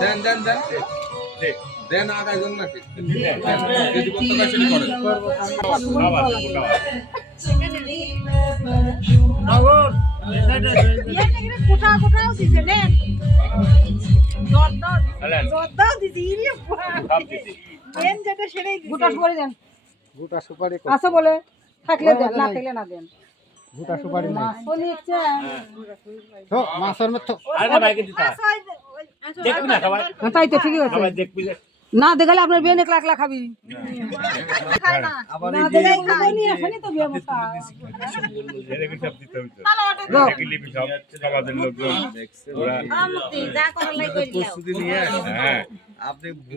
দেন দেন দেন। দেন নাকি? কোথাও কোথাও দিছে নেন দিছি যেটা সেটাই গোটা সুপারি দেন গোটা সুপারি আছে বলে থাকলে দেন না থাকলে না দেন। গোটা সুপারি নাই। তো মাছের মতো দেখবি না সবাই? হ্যাঁ, তাই তো ঠিকই আছে। না দেখালে আপনার বিয়ে খাবি।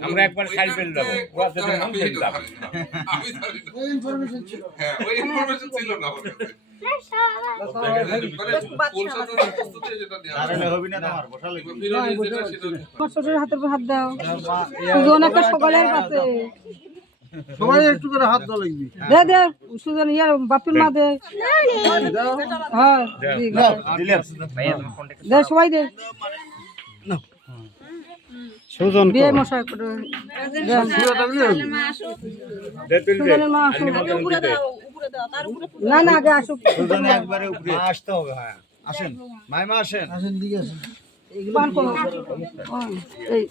আমরা একবার যেটা সেটা আমার শ্বশুরের হাতের উপর হাত দাও। সুজন একটা সকালের কাছে। সবাই একটু করে হাত দেওয়া লাগবে দে দে সুজন ইয়ার বাপির মা দে। হ্যাঁ দে সবাই দে। সুজন বিয়ে মশাই করে। দেন। দে। তুই দে। সুজনের মা আসুক। উপরে দাও উপরে দাও উপরে না না আগে আসুক। আসতে হবে হ্যাঁ। আসেন। মাইমা আসেন। আসেন দিকে আসেন। পান করো এই।